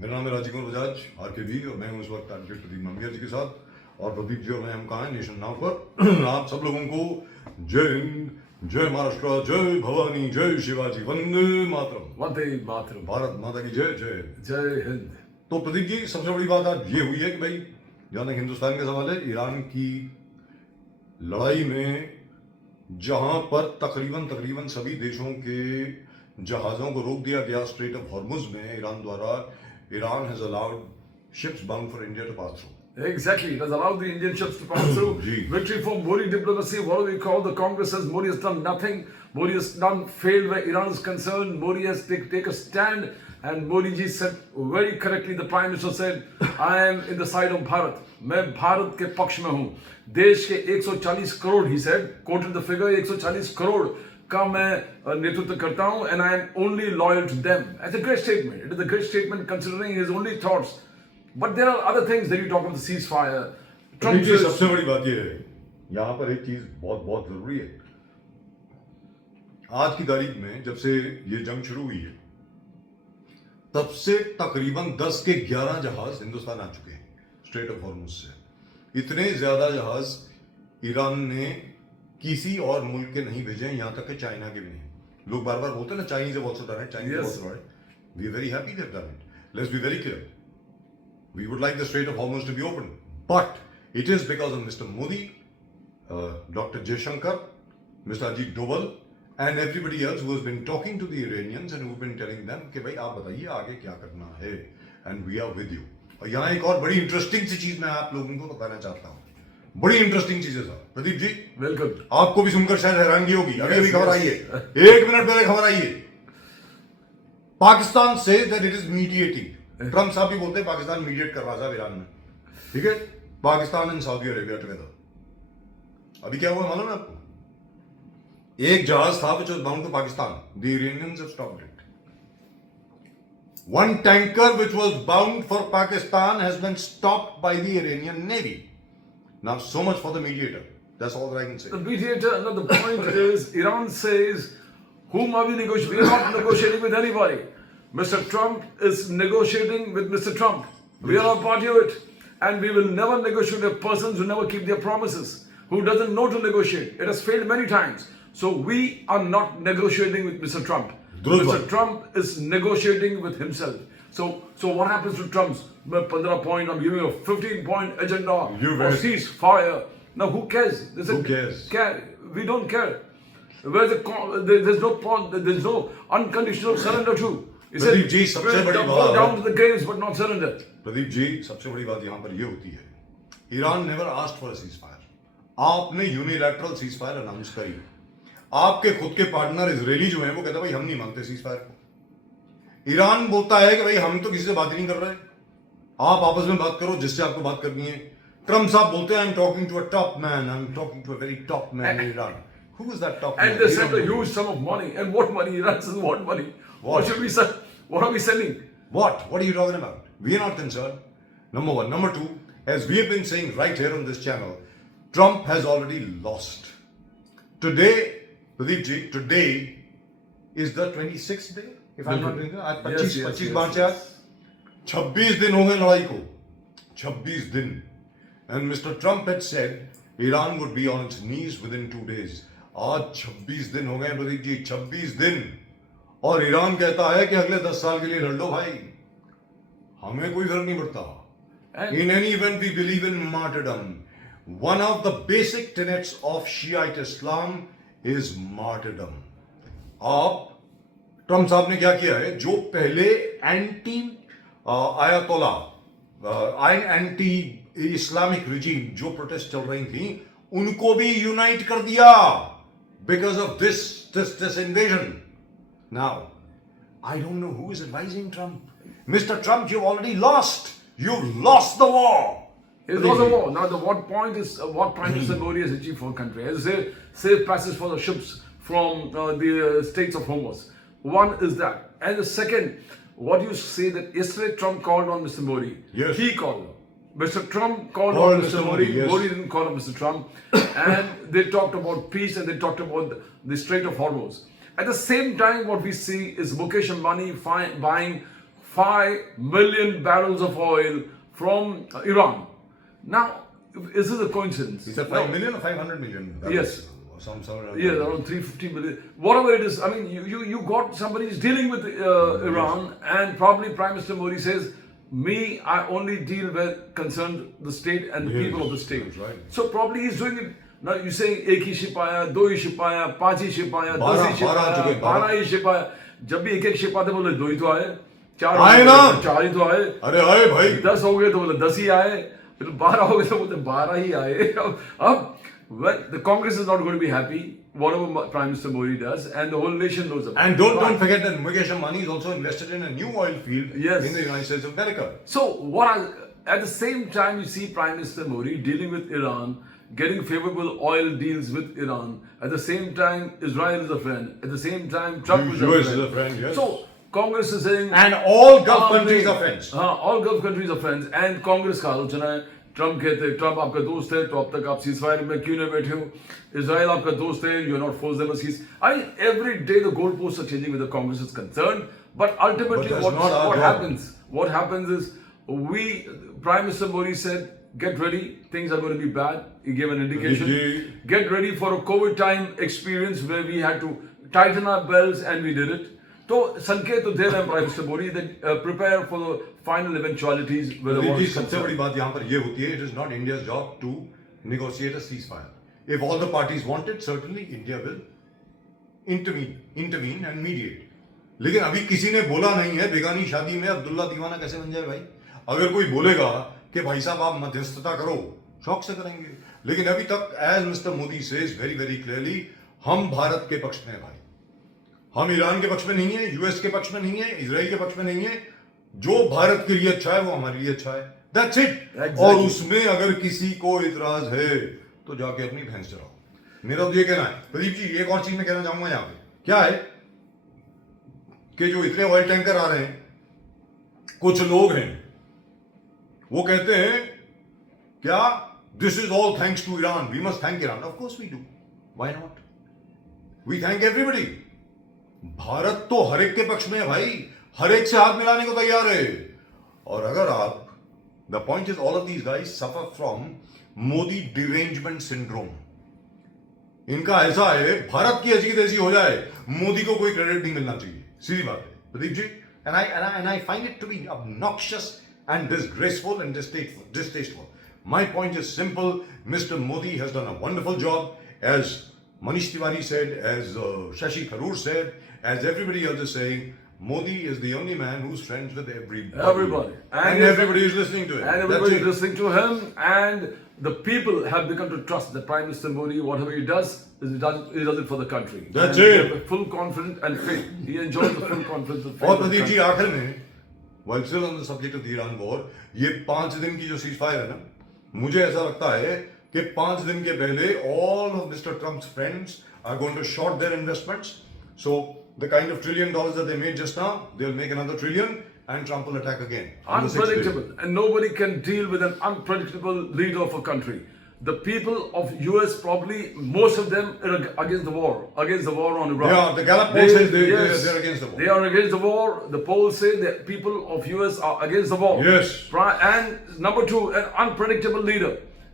मेरा नाम है राजीव कुमार बजाज आरकेबी और मैं हूं इस वक्त एडवोकेट प्रदीप मामिया जी के साथ और प्रदीप जी और मैं हम कहाँ हैं नेशन नाउ पर आप सब लोगों को जय हिंद जय महाराष्ट्र जय भवानी जय शिवाजी वंदे मातरम वंदे मातरम। भारत माता की जय जय हिंद। जय हिंद। तो प्रदीप जी सबसे बड़ी बात आज ये हुई है कि भाई जहाँ तक हिंदुस्तान का सवाल है ईरान की लड़ाई में जहां पर तकरीबन सभी देशों के जहाज़ों को रोक दिया गया स्ट्रेट ऑफ हॉर्मुज में ईरान द्वारा, Iran has allowed ships bound for India to pass through. Exactly. It has allowed the Indian ships to pass through. Victory for Modi diplomacy. What do we call the Congress says Modi has done nothing. Modi has done failed where Iran is concerned. Modi has take a stand. And Modi ji said very correctly, the Prime Minister said, I am in the side of Bharat. मैं भारत के पक्ष में हूँ. देश के 140 crore, he said, quoted the figure, 140 crore का मैं नेतृत्व करता हूँ, and I am only loyal to them. That's a great statement. It is a great statement considering his only thoughts. But there are other things that you talk of the ceasefire. Trump की सबसे बड़ी बात ये है, यहाँ पर एक चीज बहुत बहुत जरूरी है. आज की तारीख में जब से ये जंग शुरू हुई है, तब से तकरीबन 10 के 11 जहाज हिंदुस्तान आ चुके हैं स्ट्रेट ऑफ हॉर्मुज से. इतने ज्यादा जहाज ईरान ने किसी और मुल्क के नहीं भेजे हैं, यहां तक कि चाइना के भी नहीं. लोग बार बार बोलते हैं ना Chinese have also done it, Chinese have also done it. We are very happy they have done it. Let's be very clear. We would like the strait of Hormuz to be open, but it is because of mister Modi, doctor Jaishankar, mister Ajit Doval and everybody else who has been talking to the Iranians and who have been telling them कि भाई आप बताइए आगे क्या करना है, and we are with you. और यहाँ एक और बड़ी इंटरेस्टिंग सी चीज मैं आप लोगों को बताना चाहता हूँ. बड़ी इंटरेस्टिंग चीज है सर. प्रदीप जी बिल्कुल, आपको भी सुनकर शायद हैरानगी होगी. अभी खबर आई है, 1 मिनट पहले खबर आई है. Pakistan says that it is mediating. Trump साहब भी बोलते हैं पाकिस्तान मीडिएट कर रहा था ईरान में. ठीक है, Pakistan and Saudi Arabia together. अभी क्या हुआ मालूम है आपको? एक जहाज था which was bound to Pakistan. The Iranians have stopped it. One tanker which was bound for Pakistan has been stopped by the Iranian Navy. Now, so much for the mediator. That's all that I can say. The mediator, no, the point is, Iran says, whom are we negotiating? We are not negotiating with anybody. Mr. Trump is negotiating with Mr. Trump. We are not party to it. And we will never negotiate with persons who never keep their promises, who doesn't know to negotiate. It has failed many times. So we are not negotiating with Mr. Trump. Mr. Trump is negotiating with himself. So what happens to Trump's 15 point? I'm giving a 15-point agenda or ceasefire. Now who cares? Who cares? We don't care. There's no unconditional surrender to. Pradeep ji सबसे बड़ी बात down to the graves but not surrender. Pradeep ji सबसे बड़ी बात यहाँ पर ये होती है, Iran never asked for a ceasefire. आपने यूनिलैटरल ceasefire अनाउंस करी. आपके खुद के पार्टनर इजरायली जो हैं वो कहते हैं भाई हम नहीं मानते सीजफायर को. ईरान बोलता है कि भाई हम तो किसी से बात ही नहीं कर रहे, आप आपस में बात करो जिससे आपको बात करनी है. ट्रम्प साहब बोलते हैं I am talking to a top man, I am talking to a very top man in Iran. Who is that top man? And they send a huge sum of money. And what money? Iran says what money? What should we send? What are we sending? What are you talking about? We are not concerned. Number one. Number two, as we have been saying right here on this channel, Trump has already lost. Today, Pradeep ji, today is the 26th day, if I'm not doing that. आज 25 मार्च है. 26 दिन हो गए लड़ाई को. 26 दिन. And Mr. Trump had said Iran would be on its knees within 2 days. आज 26 दिन हो गए प्रदीप जी, 26 दिन. और ईरान कहता है कि अगले 10 साल के लिए लड़ लो भाई, हमें कोई फर्क नहीं पड़ता. In any event, we believe in martyrdom. One of the basic tenets of Shiite Islam is martyrdom. आप ट्रम्प साहब ने क्या किया है, जो पहले एंटी आयतोला एंटी इस्लामिक रिजीम जो प्रोटेस्ट चल रही थी उनको भी यूनाइट कर दिया because of this invasion. Now I don't know who is advising Trump. Mister Trump, you already lost. You've lost the war. It was a war. Now, what point is what Prime Minister Modi has achieved for the country? As I say, safe passage for the ships from the states of Hormuz. One is that. And the second, what you say that yesterday Trump called on Mr. Modi. Yes. He called on. Mr. Trump called on Mr. Modi. Yes. Modi didn't call on Mr. Trump. And they talked about peace and they talked about the Strait of Hormuz. At the same time, what we see is Mukesh Ambani buying 5 million barrels of oil from Iran. Now, is this a coincidence? Is that 5 million or 500 million? Yes. Or some around Yeah, around 350 million. Whatever it is, I mean, you got somebody who's dealing with Iran, and probably Prime Minister Modi says, me, I only deal with concerned the state and the Yes, people of the state. that's right. So probably he's doing it. Now you're saying एक ही ship आया, दो ही ship आया, पांच ही ship आया, 10 ही ship 12 आ आया, चुके, 12 ही ship आया. जब भी एक ship आते बोले दो ही तो आए, चार आए ना? चार ही तो आए. अरे आए भाई 10 हो गए तो बोले 10 ही आए, फिर 12 हो गए तो बोले 12 ही आए. अब well, the Congress is not going to be happy whatever Prime Minister Modi does, and the whole nation knows about And it. don't forget that Mukesh Ambani is also invested in a new oil field Yes. in the United States of America. So at the same time you see Prime Minister Modi dealing with Iran, getting favorable oil deals with Iran. At the same time, Israel is a friend. At the same time, Trump is a US friend. is a friend, yes. So Congress is saying, And all Gulf countries are friends. all Gulf countries are friends. And Congress का आलोचना है. Trump कहते हैं Trump आपका दोस्त है तो अब तक आप सीजफायर में क्यों नहीं बैठे हो? इजराइल आपका दोस्त है, you are not forced them a cease. I mean, every day the goalposts are changing where the Congress is concerned. But ultimately, But that's not our what job. happens? What happens is Prime Minister Modi said, get ready, things are going to be bad. He gave an indication. Ji. Get ready for a COVID time experience where we had to tighten our belts and we did it. तो संकेत तो दे रहे हैं prime minister Modi that prepare for the final eventualities where the war देखिए is सबसे concerned. बड़ी बात यहाँ पर ये होती है, it is not India's job to negotiate a ceasefire. If all the parties want it, certainly India will intervene and mediate. लेकिन अभी किसी ने बोला नहीं है बेगानी शादी में अब्दुल्ला दीवाना कैसे बन जाए भाई. अगर कोई बोलेगा कि भाई साहब आप मध्यस्थता करो, शौक से करेंगे. लेकिन अभी तक as Mr. Modi says very very clearly, हम भारत के पक्ष में हैं भाई. हम ईरान के पक्ष में नहीं है, यूएस के पक्ष में नहीं है, इजराइल के पक्ष में नहीं है. जो भारत के लिए अच्छा है वो हमारे लिए अच्छा है. That's it. Exactly. और उसमें अगर किसी को इतराज है तो जाके अपनी भैंस चराओ. मेरा तो ये कहना है. प्रदीप जी एक और चीज मैं कहना चाहूंगा यहाँ पे. क्या है कि जो इतने ऑयल टैंकर आ रहे हैं, कुछ लोग हैं वो कहते हैं क्या this is all thanks to Iran, we must thank Iran. Of course we do, why not. We thank everybody. Bharat तो हर एक के पक्ष में है भाई, हर एक से हाथ मिलाने को तैयार है. और अगर आप the point is all of these guys suffer from Modi derangement syndrome. इनका ऐसा है भारत की ऐसी तैसी हो जाए, मोदी को कोई क्रेडिट नहीं मिलना चाहिए. सीधी बात है Pradeep ji. And I find it to be obnoxious and disgraceful and distasteful. My point is simple. Mr. Modi has done a wonderful job, as Manish Tiwari said, as Shashi Tharoor said, as everybody else is saying. Modi is the only man who's friends with everybody. Everybody. And everybody is listening to him. And everybody is listening to him, and the people have begun to trust that Prime Minister Modi, whatever he does, he does it for the country. That's and it. They have full confidence and faith. He enjoys the full confidence and faith. और of the Pradeep ji country. आखिर में while still on the subject of the Iran war, ये 5 दिन की जो ceasefire है ना, मुझे ऐसा लगता है कि 5 दिन के पहले all of Mr. Trump's friends are going to short their investments. So the kind of $1 trillion that they made just now, they'll make another $1 trillion, and Trump will attack again. on the 6th day. Unpredictable, and nobody can deal with an unpredictable leader of a country. The people of US probably, most of them are against the war on Iran. Yeah, the Gallup poll says they're against the war. They are against the war. The polls say that people of US are against the war. Yes. And number two, an unpredictable leader.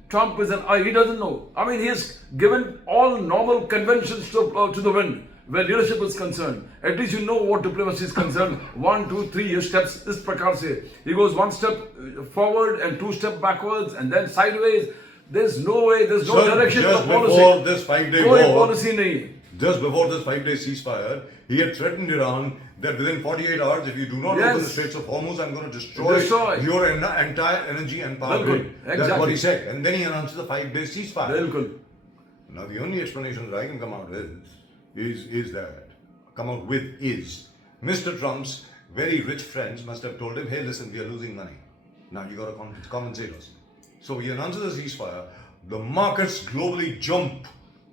Trump is he doesn't know. I mean, he has given all normal conventions to the wind where leadership is concerned. At least you know what diplomacy is concerned. 1, 2, 3 steps. This prakar se. He goes 1 step forward and 2 steps backwards and then sideways. There's no way. There's no Sir, direction just for policy. before this 5-day कोई war, policy नहीं. just before this 5-day ceasefire, he had threatened Iran that within 48 hours, if you do not Yes. open the Straits of Hormuz, I'm going to destroy your entire energy and power Bilkul. grid. That's Exactly. what he said. And then he announced the 5-day ceasefire. बिल्कुल. Now, the only explanation that I can come out with is Mr. Trump's very rich friends must have told him, hey, listen, we are losing money. Now you got to compensate us. So he announces a ceasefire. The markets globally jump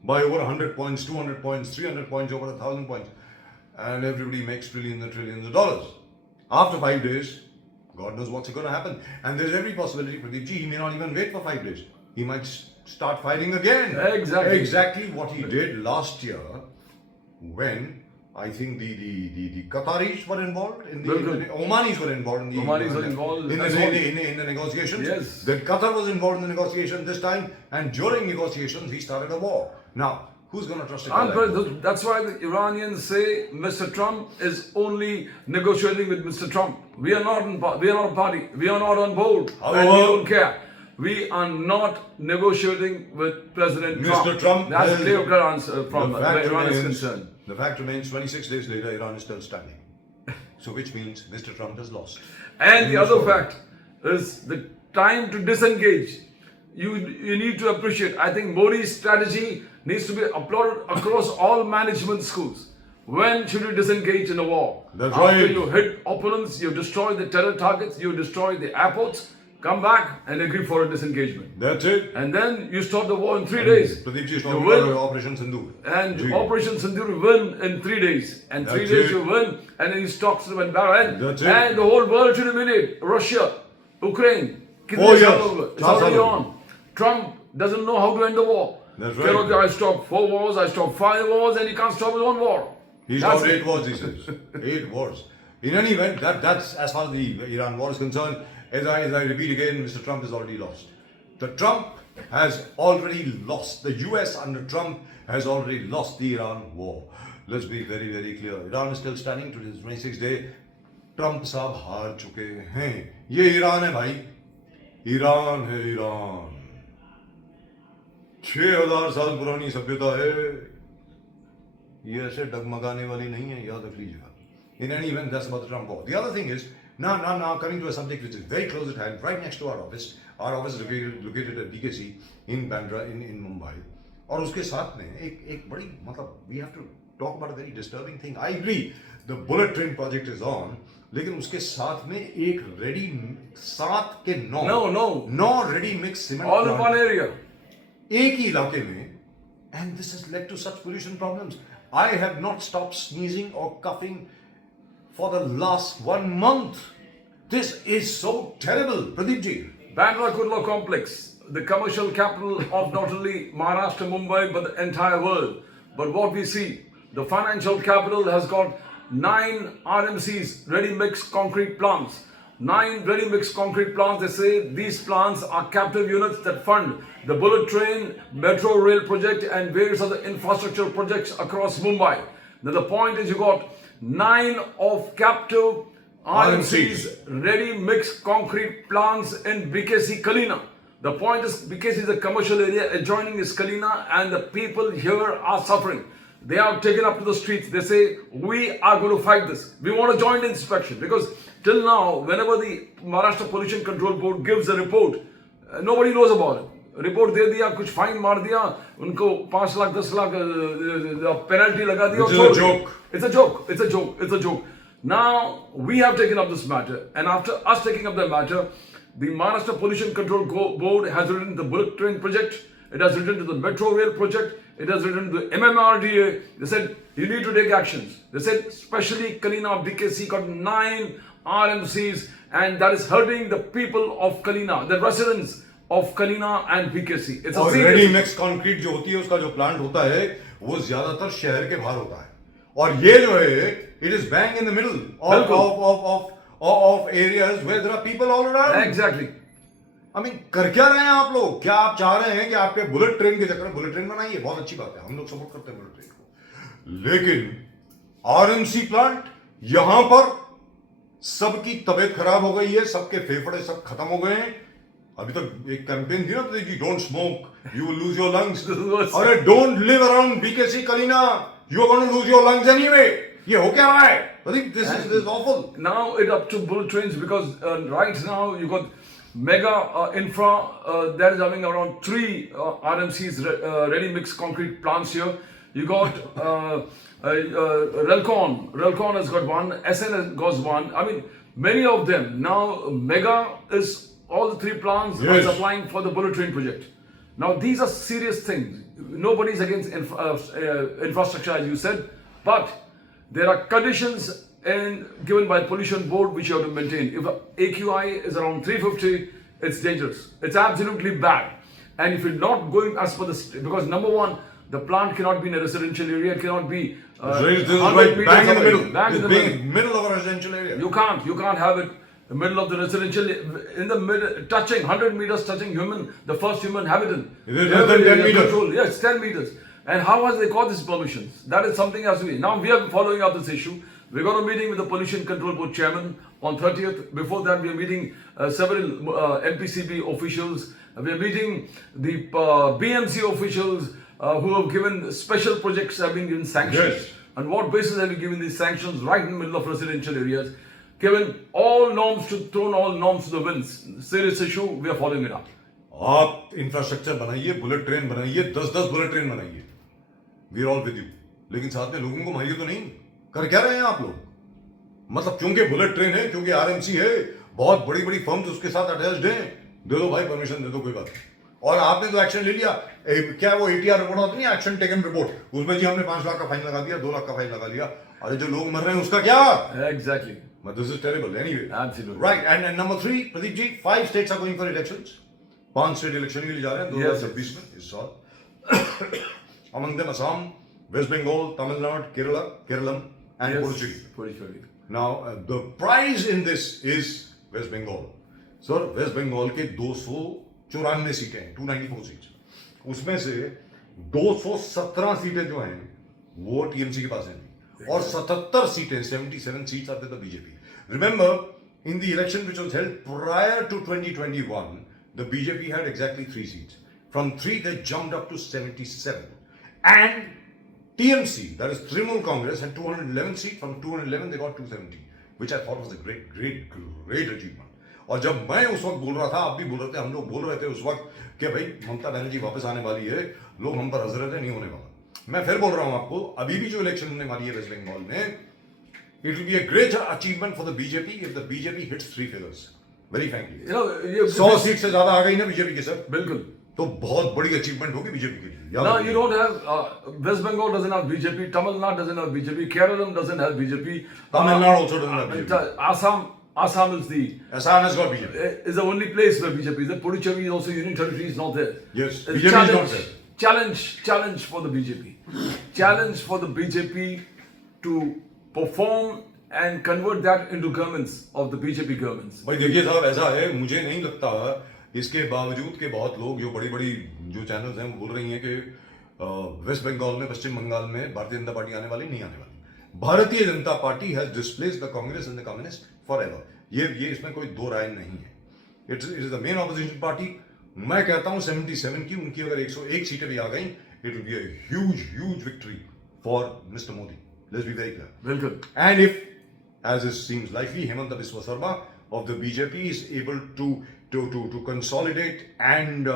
by over 100 points, 200 points, 300 points, over 1,000 points. And everybody makes trillions and trillions of dollars. After 5 days, God knows what's going to happen. And there's every possibility, Pradeep ji, he may not even wait for 5 days. He might start fighting again. Exactly. Exactly what he did last year when I think the Qataris were involved in the Bilkul. Omanis were involved in the Omanis were involved. in That's what- the negotiations. Yes. Then Qatar was involved in the negotiation this time, and during negotiations he started a war. Now, who's going to trust a guy like that? That's why the Iranians say Mr. Trump is only negotiating with Mr. Trump. We are not a party. We are not on board. And we However- don't care. We are not negotiating with President Mr. Trump That's a has- clear answer from the where fact Iran is remains- concerned. The fact remains 26 days later, Iran is still standing. So which means Mr. Trump has lost. And the In other this fact is the time to disengage. You need to appreciate. I think Modi's strategy needs to be applauded across all management schools. When should you disengage in a war? That's After right. you hit opponents, you destroy the terror targets, you destroy the airports, come back and agree for a disengagement. That's it. And then you stop the war in 3 days. Pradeep ji is You talking win. about Operation Sindoor. And Ji. Operation Sindoor win in 3 days. And 3 That's days it. you win, and then he stops them and back. That's it. And the whole world should humiliate. Russia, Ukraine. Oh, yes. It's That's already all. on. Trump doesn't know how to end the war. That's Say, right. okay, I stopped 4 wars, I stopped 5 wars, and he can't stop his own war. He's That's got it. 8 wars, he says. 8 wars. In any event, that's as far as the Iran war is concerned. As I repeat again, Mr. Trump has already lost. The Trump has already lost. The US under Trump has already lost the Iran war. Let's be very, very clear. Iran is still standing to this 26th day. Trump साहब हार चुके हैं. ये Iran है भाई. Iran है Iran. 6000 साल पुरानी सभ्यता है. ये ऐसे डगमगाने वाली नहीं है, याद रख लीजिएगा. In any event, that's about the Trump war. The other thing is, now coming to a subject which is very close at hand, right next to our office. Our office is located at DKC in Bandra in Mumbai. और उसके साथ में एक बड़ी मतलब we have to talk about a very disturbing thing. I agree, the bullet train project is on, लेकिन उसके साथ में एक ready 7 के 9 ready mix cement All in plant one area. एक ही इलाके में, and this has led to such pollution problems. I have not stopped sneezing or coughing for the last 1 month. This is so terrible, Pradeep ji. Bandra Kurla Complex, the commercial capital of not only Maharashtra, Mumbai, but the entire world. But what we see, the financial capital has got 9 RMCs, ready-mix concrete plants. 9 ready-mix concrete plants. They say these plants are captive units that fund the bullet train, metro rail project and various other infrastructure projects across Mumbai. Now the point is you got 9 of captive RMCs, ready-mix concrete plants in BKC Kalina. The point is BKC is a commercial area, adjoining is Kalina, and the people here are suffering. They are taken up to the streets. They say, we are going to fight this. We want to join the inspection because till now, whenever the Maharashtra Pollution Control Board gives a report, nobody knows about it. Report दे दिया, कुछ fine मार दिया, उनको 5 lakh 10 lakh penalty लगा दिया. It's a joke. It's a joke. It's a joke. It's a joke. Now we have taken up this matter, and after us taking up the matter, the Maharashtra Pollution Control Board has written the bullet train project. It has written to the metro rail project. It has written to the MMRDA. They said you need to take actions. They said especially Kalina BKC got 9 RMCs, and that is hurting the people of Kalina, the residents of Kalina and BKC. It's a और serious ready mix concrete जो होती है उसका जो plant होता है वो ज्यादातर शहर के बाहर होता है और ये जो है it is bang in the middle of areas where there are people all around. Exactly. I mean कर क्या रहे हैं आप लोग? क्या आप चाह रहे हैं कि आपके बुलेट ट्रेन के चक्कर में बुलेट ट्रेन बनाइए? बहुत अच्छी बात है, हम लोग सपोर्ट करते हैं बुलेट ट्रेन को, लेकिन आरएमसी प्लांट यहां पर सबकी तबीयत खराब हो गई है, सबके फेफड़े सब खत्म हो गए हैं. अभी तक एक कैंपेन थी ना कि don't smoke you will lose your lungs. अरे don't live around BKC Kalina, you are going to lose your lungs anyway. ये हो क्या रहा है? I think this is awful. Now it up to bullet trains because right now you got mega infra that is having around 3 RMCs ready mix concrete plants here. You got Relcon has got one, SN has got one. I mean many of them. Now mega is all the 3 plants are Yes. supplying for the bullet train project. Now these are serious things. Nobody's against infrastructure as you said, but there are conditions given by the pollution board which you have to maintain. If AQI is around 350, it's dangerous. It's absolutely bad. And if you're not going as per the, because number one, the plant cannot be in a residential area, it cannot be This is 100 right meters bang in the away, middle. bang in It's the middle. bang middle of a residential area. You can't have it in the middle of the residential, in the middle, touching 100 meters, touching the first human habitant. It is less than 10 meters. Control. Yes, 10 meters. And how has they got these permissions? That is something else. Now we are following up this issue. We got a meeting with the Pollution Control Board chairman on 30th. Before that, we are meeting several MPCB officials. We are meeting the BMC officials who have given special projects, have been given sanctions. Yes. On what basis have we given these sanctions right in the middle of residential areas? Given all norms thrown all norms to the winds. Serious issue, we are following it up. आप infrastructure बनाइए, bullet train बनाइए, 10-10 bullet train बनाइए, we are all with you, लेकिन साथ में लोगों को मारिए तो नहीं। कर क्या रहे हैं आप लोग? मतलब क्योंकि बुलेट ट्रेन है, क्योंकि आरएमसी है, बहुत बड़ी बड़ी फर्म्स उसके साथ अटैच्ड हैं, दे दो भाई, परमिशन दे दो, कोई बात नहीं। और आपने तो एक्शन ले लिया, क्या वो एटीआर रिपोर्ट होती नहीं, एक्शन टेकन रिपोर्ट, उसमें जी हमने 5 लाख का फाइन लगा दिया, 2 लाख का फाइन लगा लिया। अरे जो लोग मर रहे हैं उसका क्या? Exactly. But this is terrible. Anyway. Absolutely. Right. And number 3, Pradeep ji, 5 states are going for elections. 5 state election के लिए जा रहे हैं 2026 में इस साल। Among them Assam, West Bengal, Tamil Nadu, Kerala, and Puducherry. Now the prize in this is West Bengal. Sir, West Bengal के 294 सीटें हैं, 294 सीट्स। उसमें से 217 सीटें जो हैं वो टीएमसी के पास हैं और 77 सीटें 77 seats are with the BJP. Remember, in the election which was held prior to 2021, the BJP had exactly 3 seats. From 3 they jumped up to 77. And TMC, that is Trinamool Congress, had 211 seats. From 211 they got 270, which I thought was a great achievement. और जब मैं उस वक्त बोल रहा था, आप भी बोल रहे थे, हम लोग बोल रहे थे उस वक्त कि भाई ममता बनर्जी वापस आने वाली है, लोग हम पर हंस रहे थे, नहीं होने वाला। मैं फिर बोल रहा हूं आपको, अभी भी जो इलेक्शन होने वाली है वेस्ट बंगाल में, it will be a great achievement for the BJP if the BJP hits 3 figures. Very frankly, 100 seat से ज्यादा आ गई ना बीजेपी के सर, बिल्कुल, तो बहुत बड़ी अचीवमेंट होगी बीजेपी के लिए। Now you don't have West Bengal doesn't have BJP, Tamil Nadu doesn't have BJP, Kerala doesn't have BJP, Tamil Nadu also doesn't have BJP. Assam Assam has got BJP. Is the only place where BJP is. The Puducherry is also Union Territory is not there. Yes, It's BJP is not there. Challenge for the BJP. Challenge for the BJP to perform and convert that into governments of the BJP governments. भाई देखिए साहब, ऐसा है, मुझे नहीं लगता इसके बावजूद के बहुत लोग जो बड़ी बड़ी जो चैनल्स हैं वो बोल रही हैं कि वेस्ट बंगाल में, पश्चिम बंगाल में भारतीय जनता पार्टी आने वाली, नहीं आने वाली। Bharatiya Janata party has displaced the Congress and the communist forever. ये इसमें कोई दो राय नहीं है। It is the main opposition party. मैं कहता हूं 77 की, उनकी अगर 101 सीटें भी आ गई, it will be a huge victory for mister Modi. Let's be very clear. बिल्कुल। And if, as it seems likely, Hemanta Biswa Sarma of the BJP is able to consolidate and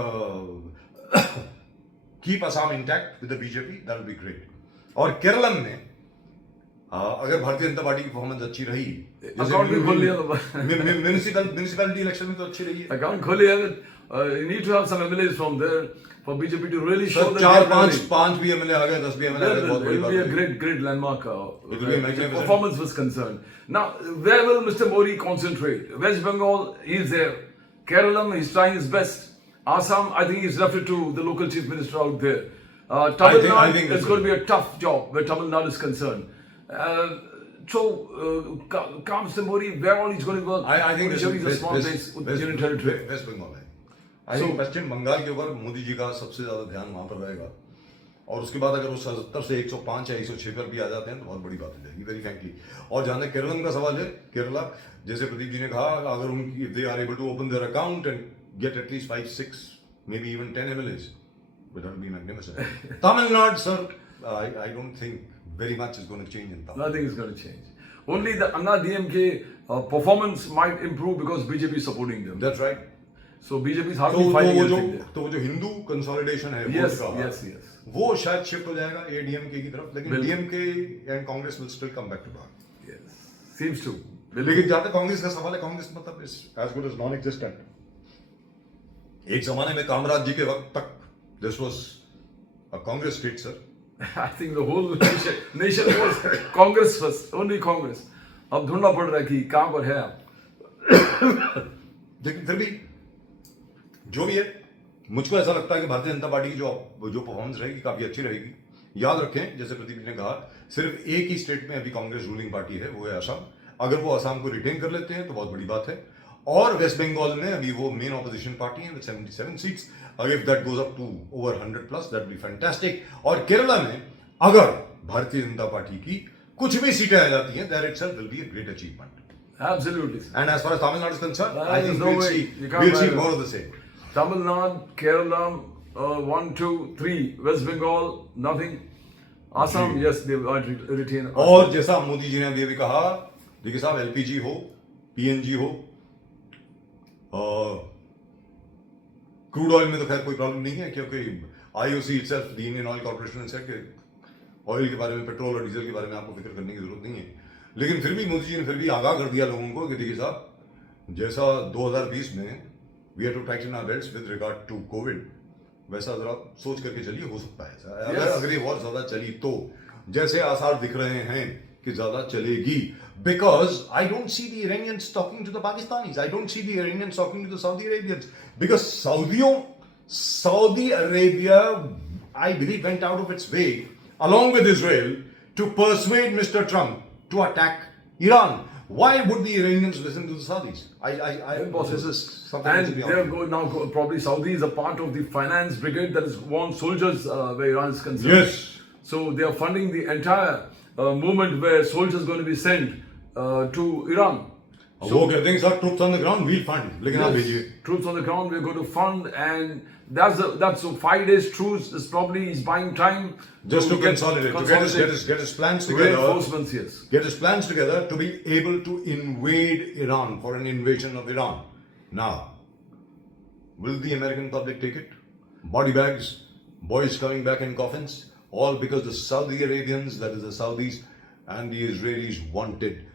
keep Assam intact with the BJP, that will be great. और केरल में अगर Bharatiya Janata party की performance अच्छी रही, account भी खोल लिया, म्युनिसिपैलिटी इलेक्शन में तो अच्छी रही है, अकाउंट खोल लिया। You need to have some MLAs from there for BJP to really show that 4-5 भी एमएलए आ गए, 10 भी एमएलए आ गए, बहुत बड़ी बात है। It will be a great landmark It will be a magnificent. performance was concerned. Now, where will Mr. Modi concentrate? West Bengal, he is there. Kerala, he's trying his best. Assam, I think he's left it to the local chief minister out there. Tamil Nadu, it's going to be a tough job where Tamil Nadu is concerned. Comes Mr. Modi, where all he's going to work? I think this is a small place with Union Territory. West Bengal है। I think पश्चिम बंगाल के ऊपर मोदी जी का सबसे ज्यादा ध्यान वहां पर रहेगा, और उसके बाद अगर वो 70 से 105 या 106 पर भी आ जाते हैं तो बहुत बड़ी बात हो जाएगी, वेरी फ्रैंकली। और जहां तक केरल का सवाल है, केरला, जैसे प्रदीप जी ने कहा, अगर उनकी if they are able to open their account and get at least 5-6 maybe even 10 MLAs, that would be magnificent. Tamil Nadu, sir, I don't think very much is going to change in Tamil Nadu. Nothing is going to change. Only the Anna DMK performance might improve because BJP is supporting them. That's right. So BJP is hardly fighting anything there. तो वो जो Hindu consolidation है, Yes. वो शायद shift हो जाएगा ADMK की तरफ, लेकिन DMK and Congress will still come back to back. Yes. Seems to. लेकिन जहां तक कांग्रेस का सवाल है, कांग्रेस मतलब is as good as non existent. एक जमाने में कामराज जी के वक्त तक this was a Congress state, sir. I think the whole nation was Congress first, only Congress. अब ढूंढना पड़ रहा है कि कहां पर है आप। लेकिन फिर भी जो भी है, मुझको ऐसा लगता है कि भारतीय जनता पार्टी की जो परफॉर्मेंस रहेगी काफी अच्छी रहेगी। याद रखें, जैसे प्रदीप जी ने कहा, सिर्फ एक ही स्टेट में अभी कांग्रेस रूलिंग पार्टी है, वो है असम। अगर वो असम को रिटेन कर लेते हैं तो बहुत बड़ी बात है। और वेस्ट बंगाल में अभी वो मेन ऑपोजिशन पार्टी है with 77 seats. If that goes up to over 100 plus, that be fantastic. और केरला में अगर भारतीय जनता पार्टी की कुछ भी सीटें आ जाती हैं, that itself will be a great achievement. Absolutely. And as far as Tamil Nadu is concerned, I There's think no we'll way. see, You can't we'll see buy more that. of the same. Tamil Nadu, Kerala, 1, 2, 3. West Bengal, nothing. Assam, yes, they might retain. और जैसा मोदी जी ने अभी कहा, देखिए साहब, LPG हो, PNG हो, crude oil में तो खैर कोई प्रॉब्लम नहीं है, क्योंकि IOC itself, the Indian oil corporation ने सेड कि ऑयल के बारे में, पेट्रोल और डीजल के बारे में आपको फिक्र करने की जरूरत नहीं है। लेकिन फिर भी मोदी जी ने फिर भी आगाह कर दिया लोगों को कि देखिए साहब, जैसा 2020 में we had to tighten our belts with regard to Covid, वैसा जरा सोच करके चलिए, हो सकता है ऐसा। अगर ये वॉर ज्यादा चली तो, जैसे आसार दिख रहे हैं कि ज्यादा चलेगी, because I don't see the Iranians talking to the Pakistanis, I don't see the Iranians talking to the Saudi Arabians, because Saudi Arabia, I believe, went out of its way along with Israel to persuade Mr. Trump to attack Iran. Why would the Iranians listen to the Saudis? This is something And that should be they're on. going now, probably Saudi is a part of the finance brigade that is want soldiers where Iran is concerned. Yes. So they are funding the entire movement where soldiers going to be sent to Iran. वो कहते हैं sir, troops on the ground we'll fund, लेकिन आप भेजिए। Troops on the ground we're going to fund, and that's a 5 days truce is probably is buying time Just to get- consolidate, to get his plans together. Reinforcements, yes. Get his plans together to be able to invade Iran, for an invasion of Iran. Now, will the American public take it? Body bags, boys coming back in coffins, all because the Saudi Arabians, that is the Saudis and the Israelis, wanted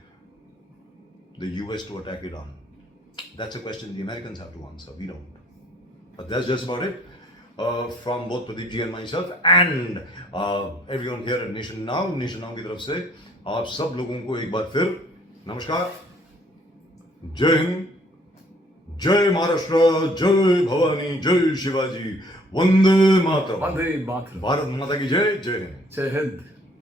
the US to attack Iran. That's a question the Americans have to answer. We don't. But that's just about it. From both Pradeep ji and myself and everyone here at Nation Now की तरफ से आप सब लोगों को एक बार फिर नमस्कार, जय हिंद, जय महाराष्ट्र, जय भवानी, जय शिवाजी, वंदे मातरम, Vande Mataram. भारत माता की जय, जय हिंद। Jai Hind.